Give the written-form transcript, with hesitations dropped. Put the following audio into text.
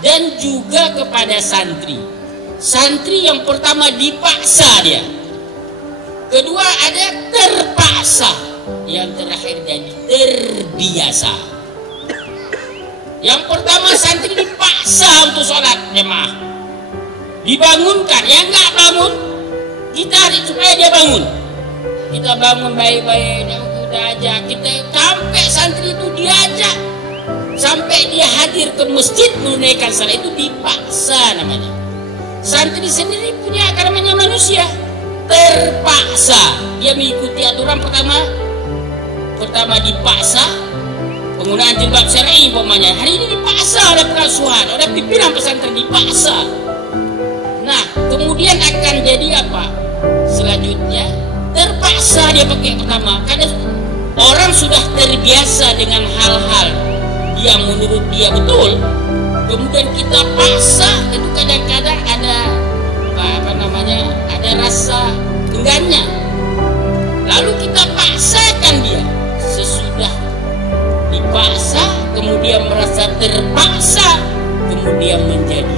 dan juga kepada santri. Santri yang pertama dipaksa dia, kedua ada terpaksa, yang terakhir jadi terbiasa. Yang pertama santri dipaksa untuk sholat jemaah, dibangunkan, yang nggak bangun kita supaya dia bangun, kita bangun baik-baik, udah aja kita sampai santri itu diajak sampai dia hadir ke masjid menunaikan salat, itu dipaksa namanya. Santri sendiri punya namanya manusia, terpaksa dia mengikuti aturan. Pertama dipaksa penggunaan jilbab syar'i umpamanya, hari ini dipaksa oleh pengasuhan, oleh pimpinan pesantren, dipaksa. Nah kemudian akan jadi apa selanjutnya? Terpaksa dia pakai pertama karena orang sudah terbiasa dengan hal-hal yang menurut dia betul, kemudian kita paksa, itu kadang-kadang ada ada rasa enggannya, lalu kita paksakan dia. Sesudah dipaksa kemudian merasa terpaksa, kemudian menjadi